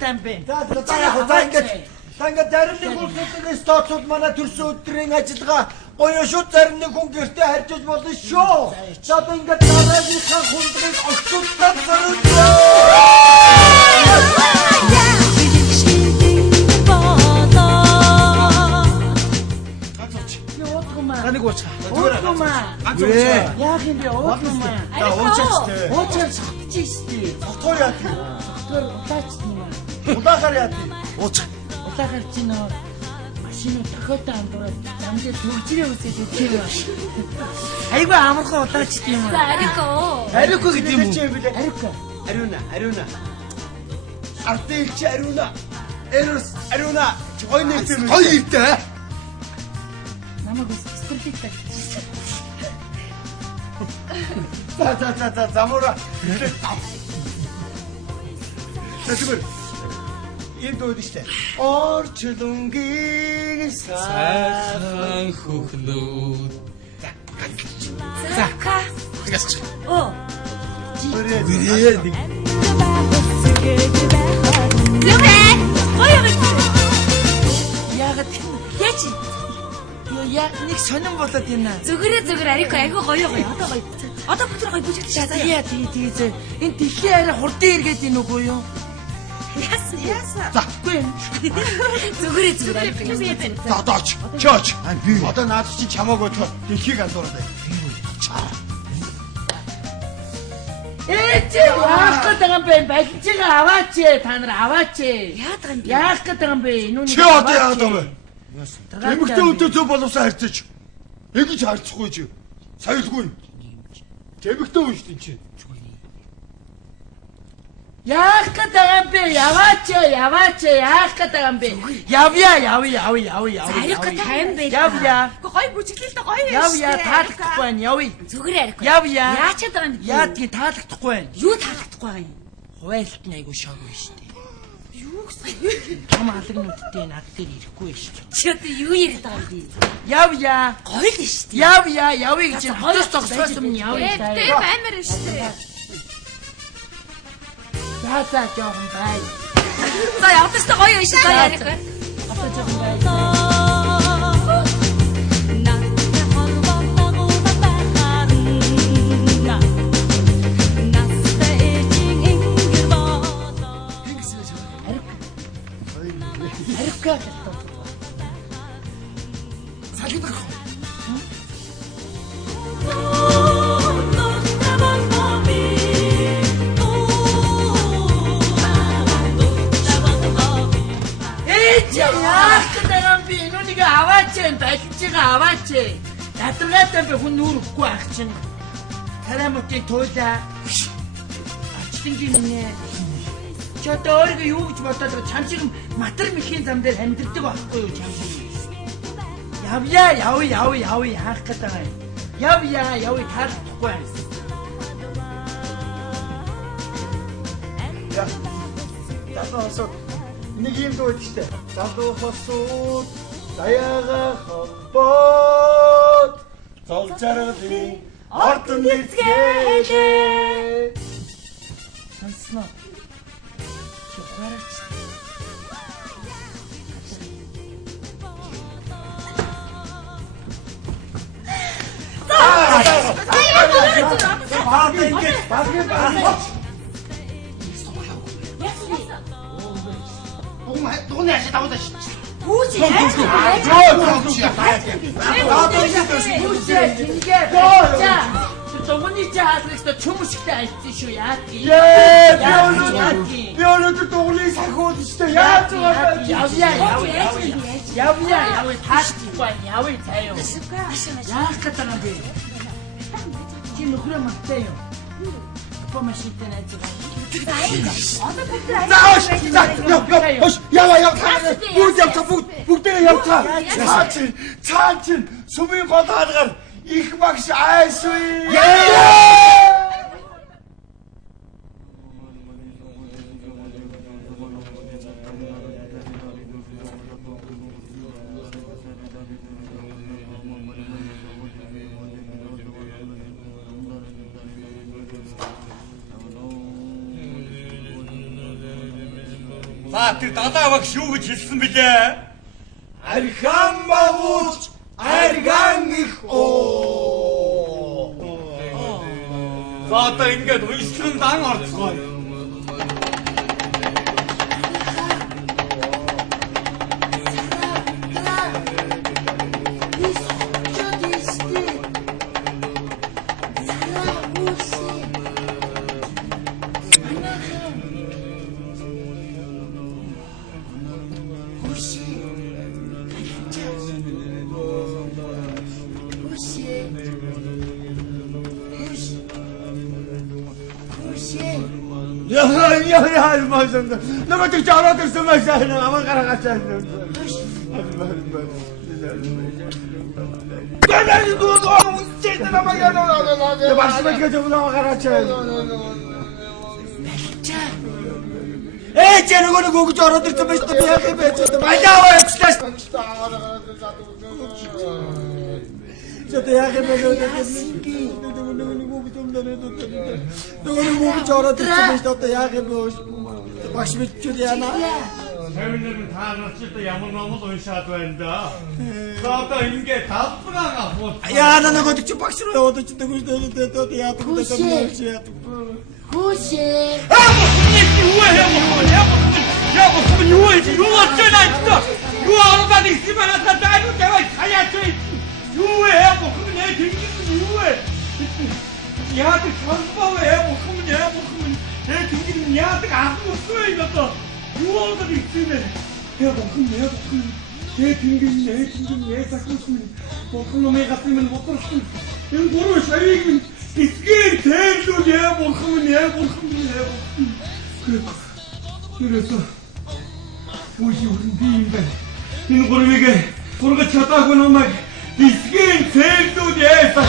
тань бэ? За ингээд зарим нэг хүмүүсээс тооцоод манай төрсөн өдрийн ажиллагаа гоё шүү. Зарим нэг хүн гэртээ харьцаж болно шүү. За одоо ингээд дараагийнхаа хүндрийг огцолтод зориулъя. Таныг уучаа. Яах юм бэ? Уучаа. За уучаач тээ. Уучаа сотчих штий. Сотгоор яа тий. Сотгоор улаач юм аа. Улаахаар яа тий. Уучаа. Улаагаар чи нөө машин тохиотоо андуураад замдээ төгжрээ үсээд үтээ. Айгүй амархан улаач тийм үү? Арико гэдэг юм уу? Арико. Ариуна. Артелч Ариуна. Эрос Ариуна. Гоё нэртэй. Гоё нэртэй. Намайг стерлиттэй. За замура. Тэгвэл энэ дууд штэ. Орчлонгийн сайхан хөхнүүд. За. Тэгээс. Бүрээ. Яагаад яач? Яг нэг сонирн болоод байна. Зүгээр Арико айгүй гоё. Одоо бүтэр гоё бүжиглэж шаазаа. Тий. Энэ дэлхийн арай хурдан эргээд ийн үгүй юу? Яасан. Захгүй. Зүгээр Арико. За одооч. Чооч. Би одоо наад чи чамааг бодлоо дэлхийг андуураад бай. Чи яах гэдэг юм бэ? Балжиг аваач. Та нар аваач. Яах гэдэг юм бэ? Чи одоо яагаад юм бэ? Эмэгтэй үнтэй зөв боловсоо харьцаж. Ингэж харьцахгүй чи. Соёлгүй. Эмэгтэй хүн шүү дээ чи. Яах гэдэг юм бэ? Яваач. Яах гэдэг юм бэ? Явъя. Арико тайм бэ. Явъя. Гоё бүжиглэл та гоё юм. Явъя. Таалагдахгүй байна. Явъя. Зүгээр Арико. Явъя. Яачаад байгаа юм бэ? Яадгийн таалагдахгүй байна. Юу таалагдахгүй байгаа юм? Хуайлт нь айгу шог байна шүү дээ. Юу гэсэн? Том халагнуудтай над дээр ирэхгүй шүү дээ. Чи одоо юу яриад байгаа юм бэ? Явъя. Гоё л шүү дээ. Явъя гэж хотоос тогсоос өмнө явъя. Тэ баймар шүү дээ. За жоохон бай. За явдаж та гоё шүү дээ Арико. Одоо жоохон бай. Арико. Салгидах. Яах гэдэг юм би нүнийг аваач, балжиг аваач. Ядрагатай би хүн нүрэхгүй ах чинь. Карамутыг туйлаа. Ачтингийн нэ. Чи одоо өөрийгөө юу гэж бодоод байгаа? Чам шиг матар мэхийн зам дээр амьдрдаг байхгүй юу чам шиг? Явъя яах гэдэг юм. Явъя таалахгүй байна. Залуусууд нэг юм дууд штэ. Залуусууд даяага холбоод зол жаргалын ордон нэрцгээе. Сонсноо. Чухарч. Дугны ашиг давуулаа шин. Хүүч яаж Дугны жаалгч чөмшгтэй айцсан шүү яа. Би өнөөдөр дугны сахиуд штэ яаж байгаа Явъя таашгүй явъя заяа. Яах гэдэг юм бэ? Чи нөхрөө магтай юу? Помашинтэй найз байгаа. Яа. Бүгдээ явцгаа. Цаа чин сүмийн гол хаалгаар их багш айсгүй. За тэр далаа багш юу гэж хэлсэн бэлээ? Архан багууч арган их оо. За одоо ингээд уйслан дан орцгоо. 야, 맞습니다. 너가 좀 잘하들서 마시는 아마 가라가자. 빨리 누워 제대로 막야 너 말씀하니까 좀 나가라자. 에이, 쟤는 거는 거기 잘하들서 마시다 배하게 배쳤다. 맞아, 진짜. 저 대학에 배우는데 누구는 몸이 저러듯이 있었다 대학에 배우고 박시미 줄이야나 세훈이는 다 알았을 때 양은 너무 돈샤도 한다. 나도 이게 다 뿌나가 뭐. 야 나는 어디 좀 박시로 어디 좀 되는데 또 대학 또 무엇이야 구시. 아 무슨 얘기 야 무슨 유해지 유어쩌나 진짜 유어하다니 있으면 다 짜고 내가 가야 돼. 유해 뭐 그러면 내 등기는 유해. 얘한테 전부해 뭐 그러면 얘 뭐 그러면 내 등기는 얘한테 아무것도 없어 이것도 유어들이 있으면 내가 뭐 그러면 내 등기는 얘 자꾸 있으면 뭐 그놈 애 같으면 못 들었으면 이거 뭐로 샤이긴 이게 대도 얘뭐 그러면 얘 뭐 그러면 그래서 뭐지 우린 비인데 이는 거를 이게 우리가 쳤다고 놈만 이게 대도 얘 자꾸